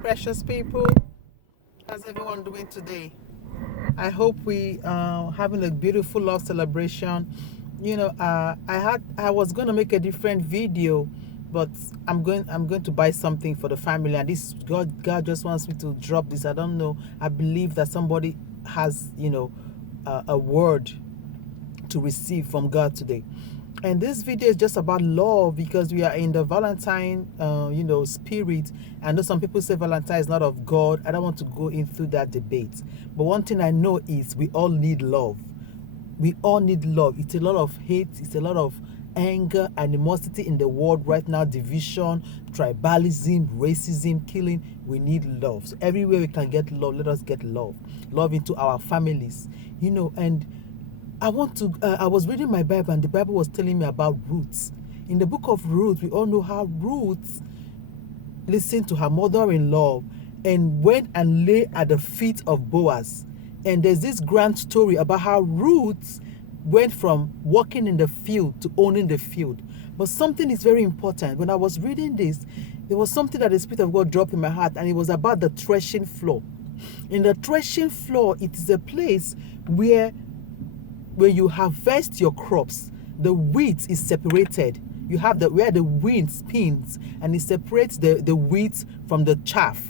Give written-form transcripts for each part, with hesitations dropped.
Precious people, how's everyone doing today? I hope we having a beautiful love celebration. I was going to make a different video, but I'm going to buy something for the family, and this God just wants me to drop this. I don't know. I believe that somebody has a word to receive from God today. And this video is just about love because we are in the Valentine, spirit. I know some people say Valentine is not of God. I don't want to go into that debate. But one thing I know is we all need love. We all need love. It's a lot of hate. It's a lot of anger, animosity in the world right now, division, tribalism, racism, killing. We need love. So everywhere we can get love, let us get love. Love into our families, and I was reading my Bible, and the Bible was telling me about Ruth. In the book of Ruth, we all know how Ruth listened to her mother-in-law and went and lay at the feet of Boaz. And there's this grand story about how Ruth went from working in the field to owning the field. But something is very important. When I was reading this, there was something that the Spirit of God dropped in my heart, and it was about the threshing floor. In the threshing floor, it is a place where you harvest your crops, the wheat is separated. You have where the wind spins, and it separates the wheat from the chaff.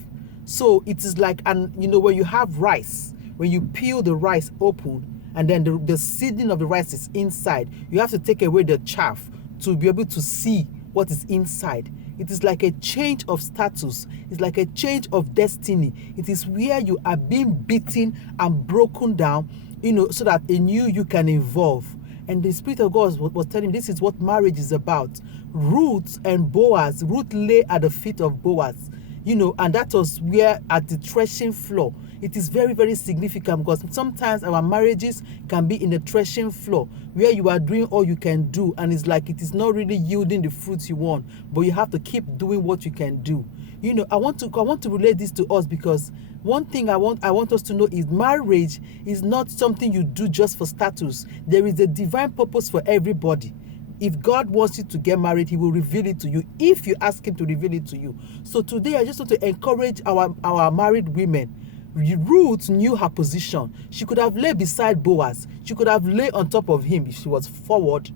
So it is like, when you have rice, when you peel the rice open, and then the seeding of the rice is inside, you have to take away the chaff to be able to see what is inside. It is like a change of status. It's like a change of destiny. It is where you are being beaten and broken down, so that in you can evolve. And the Spirit of God was telling me this is what marriage is about. Ruth and Boaz. Ruth lay at the feet of Boaz, and that was where at the threshing floor. It is very, very significant because sometimes our marriages can be in the threshing floor where you are doing all you can do, and it's like it is not really yielding the fruits you want, but you have to keep doing what you can do. I want to relate this to us because one thing I want us to know is marriage is not something you do just for status. There is a divine purpose for everybody. If God wants you to get married, He will reveal it to you if you ask Him to reveal it to you. So today I just want to encourage our married women. Ruth knew her position. She could have lay beside Boaz. She could have lay on top of him if she was forward.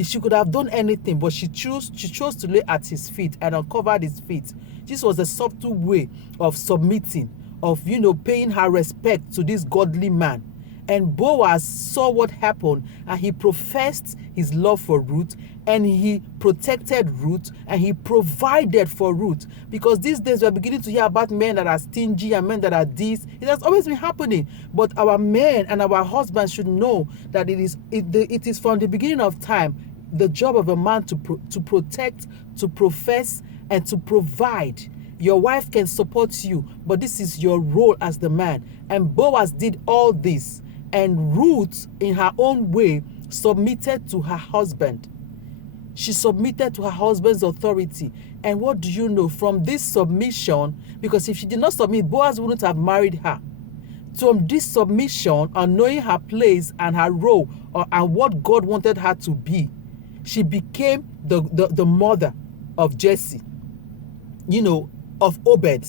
She could have done anything, but she chose to lay at his feet and uncovered his feet. This was a subtle way of submitting, of paying her respect to this godly man. And Boaz saw what happened, and he professed his love for Ruth, and he protected Ruth, and he provided for Ruth. Because these days we're beginning to hear about men that are stingy and men that are this. It has always been happening. But our men and our husbands should know that it is from the beginning of time the job of a man to protect, to profess, and to provide. Your wife can support you, but this is your role as the man. And Boaz did all this. And Ruth, in her own way, submitted to her husband. She submitted to her husband's authority. And what do you know? From this submission, because if she did not submit, Boaz wouldn't have married her. From this submission and knowing her place and her role and what God wanted her to be, she became the mother of Jesse. Of Obed,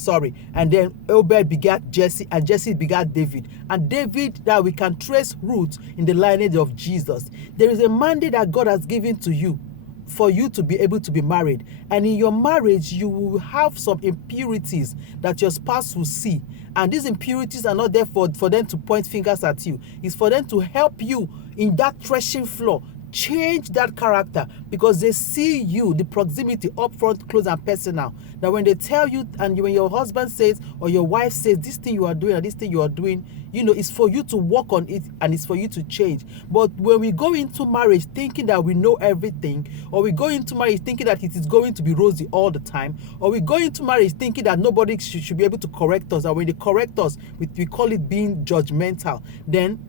and then Obed begat Jesse, and Jesse begat David. And David, that we can trace roots in the lineage of Jesus. There is a mandate that God has given to you for you to be able to be married. And in your marriage, you will have some impurities that your spouse will see. And these impurities are not there for them to point fingers at you. It's for them to help you in that threshing floor. Change that character, because they see you, the proximity, up front, close, and personal. That when they tell you, and when your husband says or your wife says this thing you are doing or this thing you are doing, it's for you to work on it and it's for you to change. But when we go into marriage thinking that we know everything, or we go into marriage thinking that it is going to be rosy all the time, or we go into marriage thinking that nobody should be able to correct us, and when they correct us, we call it being judgmental, then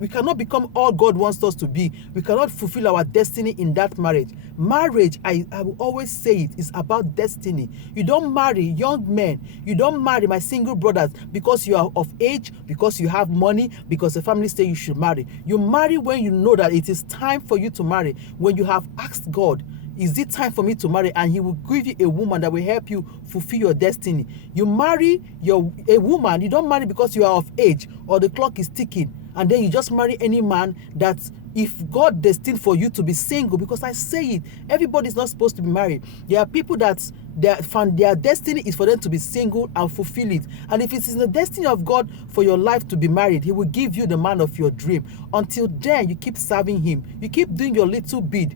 we cannot become all God wants us to be. We cannot fulfill our destiny in that marriage. Marriage, I will always say it, is about destiny. You don't marry young men. You don't marry my single brothers because you are of age, because you have money, because the family say you should marry. You marry when you know that it is time for you to marry, when you have asked God, Is it time for me to marry? And he will give you a woman that will help you fulfill your destiny. You marry a woman, you don't marry because you are of age or the clock is ticking, and then you just marry any man that, if God destined for you to be single, because I say it, everybody's not supposed to be married. There are people that their destiny is for them to be single and fulfill it. And if it is the destiny of God for your life to be married, he will give you the man of your dream. Until then, you keep serving him. You keep doing your little bit.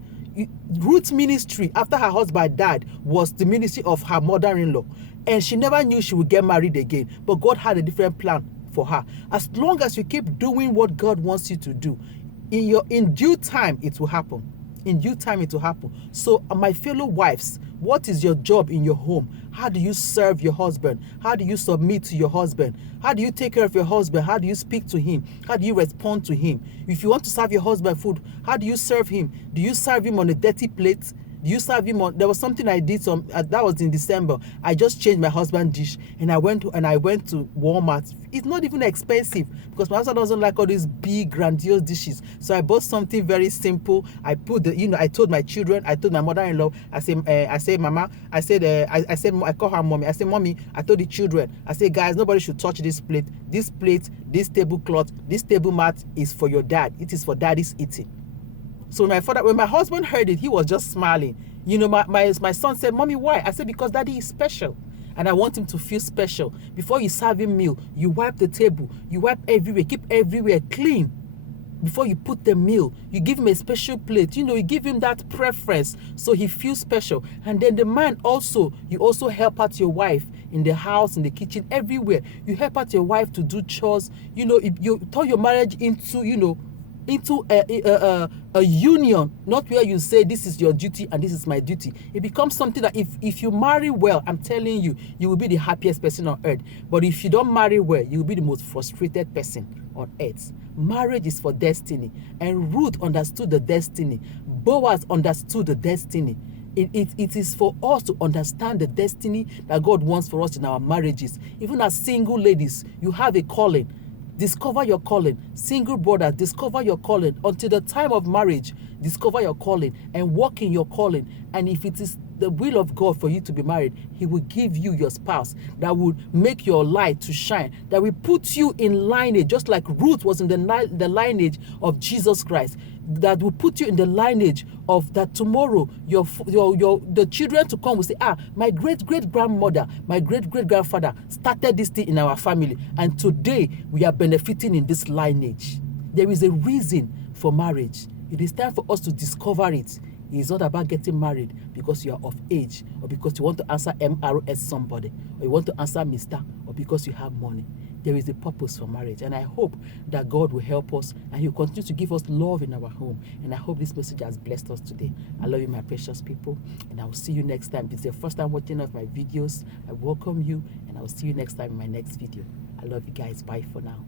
Ruth's ministry after her husband died was the ministry of her mother-in-law, and she never knew she would get married again, but God had a different plan for her. As long as you keep doing what God wants you to do, in due time it will happen. In due time it will happen. So my fellow wives, what is your job in your home? How do you serve your husband? How do you submit to your husband? How do you take care of your husband? How do you speak to him? How do you respond to him? If you want to serve your husband food, how do you serve him? Do you serve him on a dirty plate? Do you serve him on? There was something I did that was in December. I just changed my husband's dish, and I went to Walmart. It's not even expensive because my husband doesn't like all these big grandiose dishes. So I bought something very simple. I put I told my children, I told my mother-in-law, I say mama, I call her mommy. I say, mommy, I told the children, I say, guys, nobody should touch this plate, this tablecloth, this table mat is for your dad. It is for daddy's eating. So when my husband heard it, he was just smiling. My son said, mommy, why? I said, because daddy is special, and I want him to feel special. Before you serve him meal, you wipe the table, you wipe everywhere, keep everywhere clean. Before you put the meal, you give him a special plate. You give him that preference so he feels special. And then the man also, you also help out your wife in the house, in the kitchen, everywhere. You help out your wife to do chores. If you turn your marriage into a union, not where you say this is your duty and this is my duty. It becomes something that if you marry well, I'm telling you, you will be the happiest person on earth. But if you don't marry well, you will be the most frustrated person on earth. Marriage is for destiny, and Ruth understood the destiny. Boaz understood the destiny. It is for us to understand the destiny that God wants for us in our marriages. Even as single ladies, you have a calling. Discover your calling. Single brother, discover your calling. Until the time of marriage, discover your calling and walk in your calling. And if it is the will of God for you to be married, he will give you your spouse that will make your light to shine, that will put you in lineage, just like Ruth was in the lineage of Jesus Christ, that will put you in the lineage of that tomorrow the children to come will say, my great-great-grandmother, my great-great-grandfather started this thing in our family, and today we are benefiting in this lineage. There is a reason for marriage. It is time for us to discover it. It is not about getting married because you are of age, or because you want to answer MRS somebody, or you want to answer Mr., or because you have money. There is a purpose for marriage, and I hope that God will help us and he will continue to give us love in our home. And I hope this message has blessed us today. I love you, my precious people, and I will see you next time. If it's your first time watching of my videos, I welcome you, and I will see you next time in my next video. I love you guys. Bye for now.